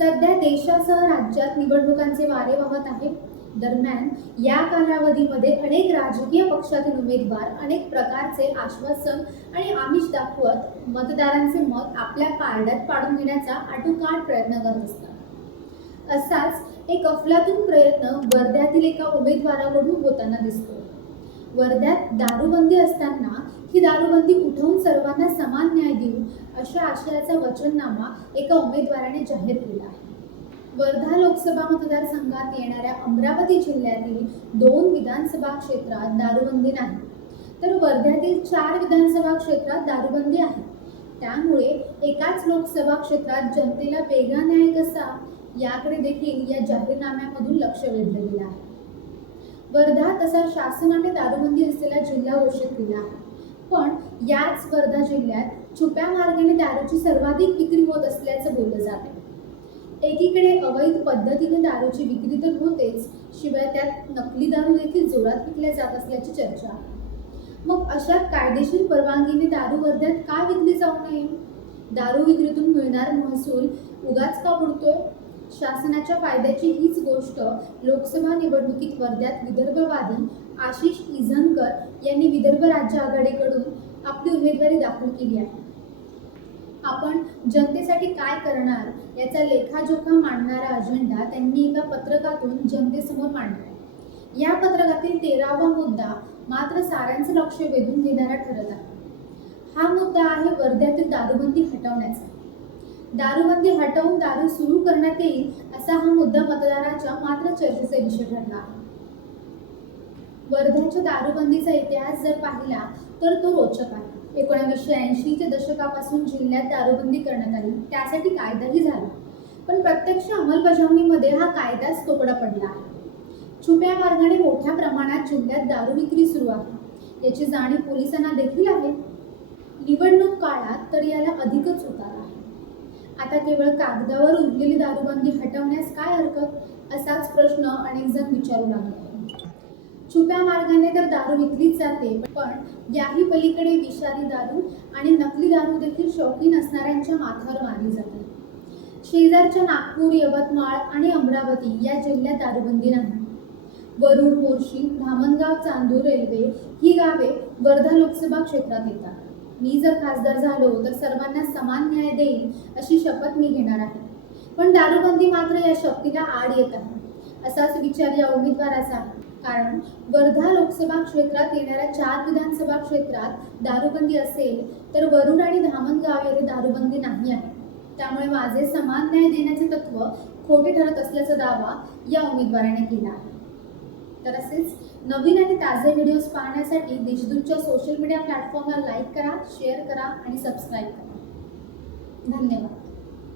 सध्या देशासह राज्यात निवडणुकांचे वारे वाहत आहे दरम्यान या कालावधीमध्ये अनेक राजकीय पक्षातील उमेदवार अनेक प्रकारचे आश्वासन आणि आमिष दाखवत मतदारांचे मत आपल्या पारड्यात पाडून घेण्याचा आटोकाट प्रयत्न करत असतात. असाच एक अफलातून प्रयत्न वर्ध्यातील एका उमेदवाराकडून होताना दिसतो. वर्ध्यात दारूबंदी असताना ही दारूबंदी उठवून सर्वांना समान न्याय देऊ अशा आशयाचा वचननामा एका उमेदवाराने जाहीर केला आहे. वर्धा लोकसभा मतदारसंघात येणाऱ्या अमरावती जिल्ह्यातील दोन विधानसभा क्षेत्रात दारूबंदी नाही. तर वर्ध्यातील चार विधानसभा क्षेत्रात दारूबंदी आहे. त्यामुळे एकाच लोकसभा क्षेत्रात जनतेला वेगळा न्याय कसा? याकडे देखील या जाहीरनाम्यामधून लक्ष वेधलं गेलं आहे. वर्धा तसा शासनाने दारूबंदी असलेला जिल्हा घोषित केला आहे. पण याच वर्धा जिल्ह्यात छुप्या मार्गाने दारूची सर्वाधिक विक्री होत असल्याचं बोललं जाते एकीकडे अवैध पद्धतीने दारूची विक्री तर होतेच शिवाय त्यात नकली दारू देखील जोरात विकल्या जात असल्याची चर्चा आहे. मग अशा कायदेशीर परवानगीने दारू वर्ध्यात का विकली जाऊ नये? दारू विक्रीतून मिळणार महसूल उगाच का बुडतोय? शासनाच्या फायद्याची हीच गोष्ट लोकसभा निवडणुकीत वर्ध्यात विदर्भवादी आशिष इझनकर यांनी विदर्भ राज्य आघाडीकडून आपली उमेदवारी दाखल केली आहे. आपण जनतेसाठी काय करणार याचा लेखाजोखा मांडणारा अजेंडा त्यांनी एका पत्रकातून जनतेसमोर मांडलाय या पत्रकातील तेरावा मुद्दा मात्र साऱ्यांचं लक्ष वेधून घेणारा ठरत आहे. हा मुद्दा आहे वर्ध्यातील दारूबंदी हटवण्याचा. दारूबंदी हटवून दारू सुरू करण्यात येईल असा हा मुद्दा मतदाराच्या मात्र चर्चेचा विषय ठरला. आहे वर्ध्याच्या दारूबंदीचा इतिहास जर पाहिला तर तो रोचक आहे. एकोणावीसशे ऐंशीच्या दशकापासून जिल्ह्यात दारूबंदी करण्यात आली. त्यासाठी कायदाही झाला. पण प्रत्यक्ष अंमलबजावणीमध्ये हा कायदाच तोकडा पडला आहे. छुप्या मार्गाने मोठ्या प्रमाणात जिल्ह्यात दारू विक्री सुरू आहे. याची जाणीव पोलिसांना देखील आहे. निवडणूक काळात तर याला अधिकच उतार आहे. आता केवळ कागदावर उरलेली दारूबंदी हटवण्यास काय हरकत? असाच प्रश्न अनेक जण विचारू लागले. छुप्या मार्गाने तर दारू विकलीच जाते पण याही पलीकडे विषारी दारू आणि नकली दारू देखील शौकीन असणाऱ्यांच्या माथावर मारली जाते. शेजारच्या नागपूर यवतमाळ आणि अमरावती या जिल्ह्यात दारूबंदी नाही. वरुड मोर्शी धामणगाव चांदूर रेल्वे ही गावे वर्धा लोकसभा क्षेत्रात येतात. मी जर खासदार झालो तर सर्वांना समान न्याय देईल अशी शपथ मी घेणार आहे. पण दारूबंदी मात्र या शक्तीला आड येत आहे. असाच विचार या उमेदवाराचा आहे. कारण वर्धा लोकसभा क्षेत्रात येणाऱ्या चार विधानसभा क्षेत्रात दारूबंदी असेल तर वरुड आणि धामणगाव येथे दारूबंदी नाही आहे. त्यामुळे माझे समान न्याय देण्याचे तत्व खोटे ठरत असल्याचा दावा या उमेदवाराने केला आहे. तर असेच नवीन आणि ताजे व्हिडिओज पाहण्यासाठी देशदूतच्या सोशल मीडिया प्लॅटफॉर्मला लाईक करा शेअर करा आणि सबस्क्राईब करा. धन्यवाद.